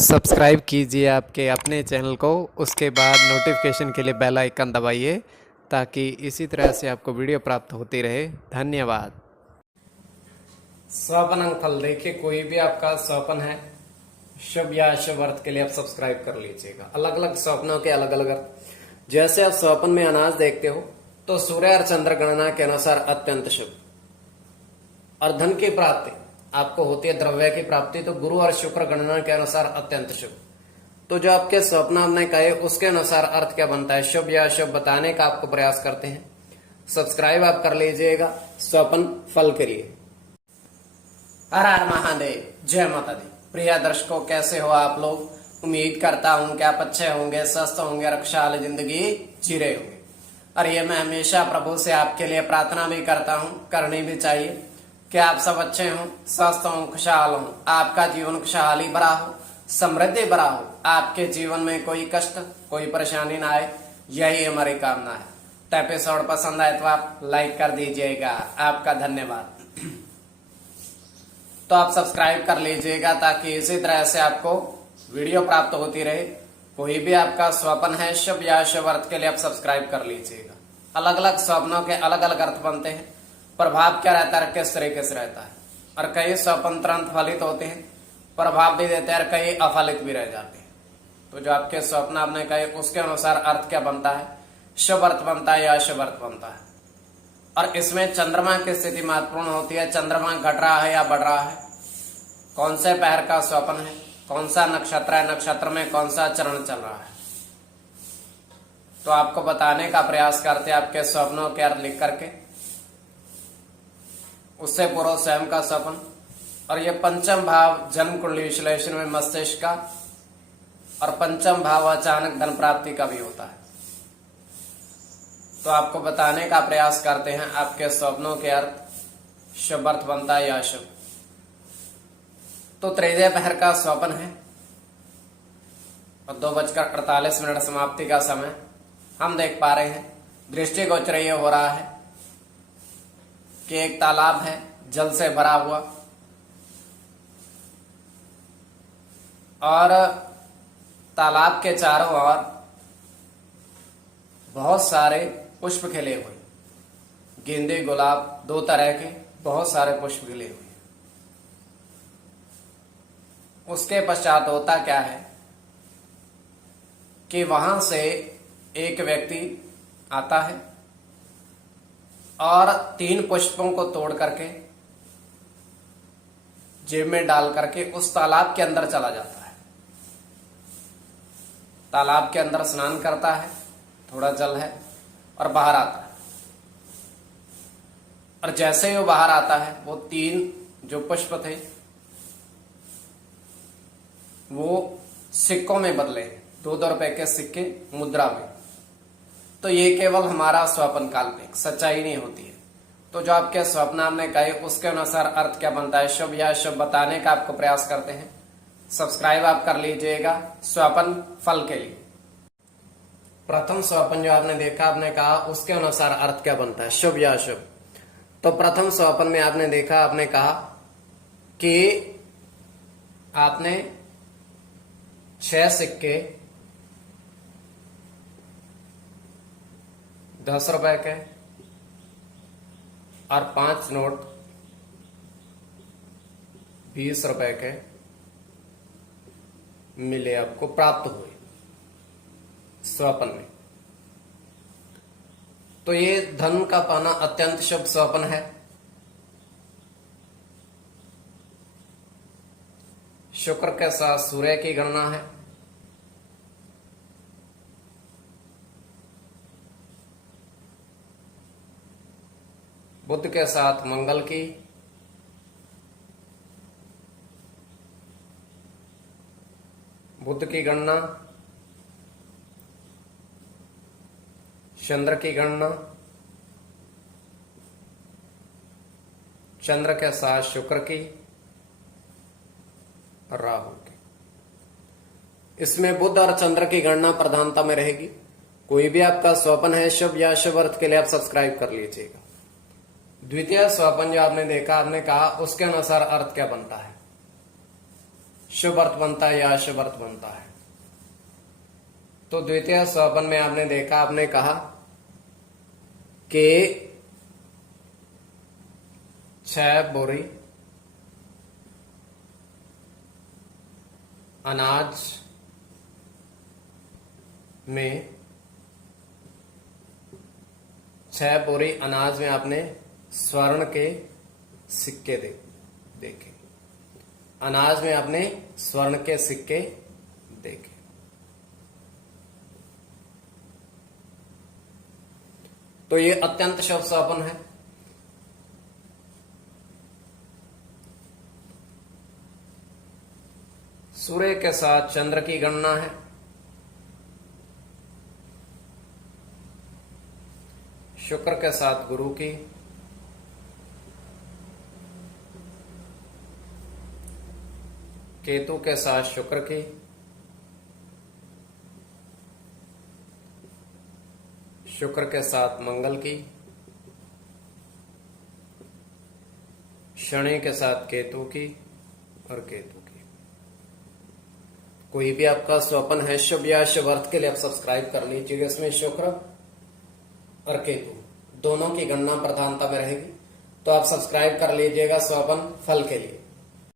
Subscribe कीजिए आपके अपने चैनल को, उसके बाद नोटिफिकेशन के लिए बेल आइकन दबाइए ताकि इसी तरह से आपको वीडियो प्राप्त होती रहे। धन्यवाद। स्वपन अंक फल देखिए, कोई भी आपका स्वपन है शुभ या अशुभ अर्थ के लिए आप सब्सक्राइब कर लीजिएगा। अलग अलग स्वप्नों के अलग अलग अर्थ। जैसे आप स्वप्न में अनाज देखते हो तो सूर्य और चंद्र गणना के अनुसार अत्यंत शुभ। और धन की प्राप्ति आपको होती है, द्रव्य की प्राप्ति तो गुरु और शुक्र गणना के अनुसार अत्यंत शुभ। तो जो आपके स्वप्न आपने कहे उसके अनुसार अर्थ क्या बनता है, शुभ या अशुभ बताने का आपको प्रयास करते हैं। सब्सक्राइब आप कर लीजिएगा स्वपन फल के लिए। हर हर महादेव, जय माता दी। प्रिय दर्शकों, कैसे हो आप लोग? उम्मीद करता हूं कि आप अच्छे होंगे, स्वस्थ होंगे, रक्षाल जिंदगी जी रहे होंगे। और ये मैं हमेशा प्रभु से आपके लिए प्रार्थना भी करता हूं, करनी भी चाहिए कि आप सब अच्छे हों, स्वस्थ हों, खुशहाल हों, आपका जीवन खुशहाली भरा हो, समृद्धि भरा हो, आपके जीवन में कोई कष्ट कोई परेशानी ना आए, यही हमारी कामना है। तो एपिसोड पसंद आए तो आप लाइक कर दीजिएगा, आपका धन्यवाद। तो आप सब्सक्राइब कर लीजिएगा ताकि इसी तरह से आपको वीडियो प्राप्त होती रहे। कोई भी आपका स्वप्न है शुभ या अशुभ अर्थ के लिए आप सब्सक्राइब कर लीजिएगा। अलग अलग स्वप्नों के अलग अलग अर्थ बनते हैं, प्रभाव क्या रहता है, किस तरीके से रहता है। और कई स्वप्न तुरंत फलित होते हैं, प्रभाव भी देते हैं, और कई अफलित भी रह जाते हैं। तो जो आपके स्वप्न आपने कहे उसके अनुसार अर्थ क्या बनता है, शुभ अर्थ बनता है या अशुभ अर्थ बनता है। और इसमें चंद्रमा की स्थिति महत्वपूर्ण होती है। चंद्रमा घट रहा है या बढ़ रहा है, कौन से पहर का स्वप्न है, कौन सा नक्षत्र है, नक्षत्र में कौन सा चरण चल रहा है, तो आपको बताने का प्रयास करते हैं आपके स्वप्नों के अर्थ लिख करके। उससे पूर्व स्वयं का स्वप्न। और ये पंचम भाव जन्म कुंडली विश्लेषण में मस्तिष्क का, और पंचम भाव अचानक धन प्राप्ति का भी होता है। तो आपको बताने का प्रयास करते हैं आपके स्वप्नों के अर्थ, शुभ अर्थ बनता है या अशुभ। तो तृतीय पहर का स्वप्न है और 2:48 समाप्ति का समय हम देख पा रहे हैं। दृष्टिगोचर ये हो रहा है कि एक तालाब है जल से भरा हुआ, और तालाब के चारों ओर बहुत सारे पुष्प खिले हुए, गेंदे, गुलाब, दो तरह के बहुत सारे पुष्प खिले हुए। उसके पश्चात होता क्या है कि वहां से एक व्यक्ति आता है और 3 पुष्पों को तोड़ करके जेब में डाल करके उस तालाब के अंदर चला जाता है। तालाब के अंदर स्नान करता है, थोड़ा जल है, और बाहर आता है। और जैसे ही वो बाहर आता है, वो 3 जो पुष्प थे वो सिक्कों में बदले, 2-2 रुपए के सिक्के मुद्रा में। तो ये केवल हमारा स्वप्न काल्पनिक, सच्चाई नहीं होती है। तो जो आपके स्वप्न आपने कहे उसके अनुसार अर्थ क्या बनता है, शुभ या अशुभ बताने का आपको प्रयास करते हैं। सब्सक्राइब आप कर लीजिएगा स्वप्न फल के लिए। प्रथम स्वप्न जो आपने देखा, आपने कहा उसके अनुसार अर्थ क्या बनता है, शुभ या अशुभ। तो प्रथम स्वप्न में आपने देखा, आपने कहा कि आपने 6 सिक्के 10 रुपए के और 5 नोट 20 रुपए के मिले, आपको प्राप्त हुए स्वप्न में। तो ये धन का पाना अत्यंत शुभ स्वप्न है। शुक्र के साथ सूर्य की गणना है, बुध के साथ मंगल की, बुध की गणना, चंद्र की गणना, चंद्र के साथ शुक्र की, राहु की। इसमें बुध और चंद्र की गणना प्रधानता में रहेगी। कोई भी आपका स्वप्न है शुभ या अशुभ अर्थ के लिए आप सब्सक्राइब कर लीजिएगा। द्वितीय स्वप्न जो आपने देखा, आपने कहा उसके अनुसार अर्थ क्या बनता है, शुभ अर्थ बनता है या अशुभ अर्थ बनता है। तो द्वितीय स्वपन में आपने देखा, आपने कहा कि 6 बोरी अनाज में 6 बोरी अनाज में आपने स्वर्ण के सिक्के देखे। अनाज में आपने स्वर्ण के सिक्के देखे। तो ये अत्यंत शुभ स्वप्न है। सूर्य के साथ चंद्र की गणना है। शुक्र के साथ गुरु की, केतु के साथ शुक्र की, शुक्र के साथ मंगल की, शनि के साथ केतु की और केतु की। कोई भी आपका स्वप्न है शुभ या शुभ अर्थ के लिए आप सब्सक्राइब कर लीजिएगा। इसमें शुक्र और केतु दोनों की गणना प्रधानता में रहेगी, तो आप सब्सक्राइब कर लीजिएगा स्वपन फल के लिए।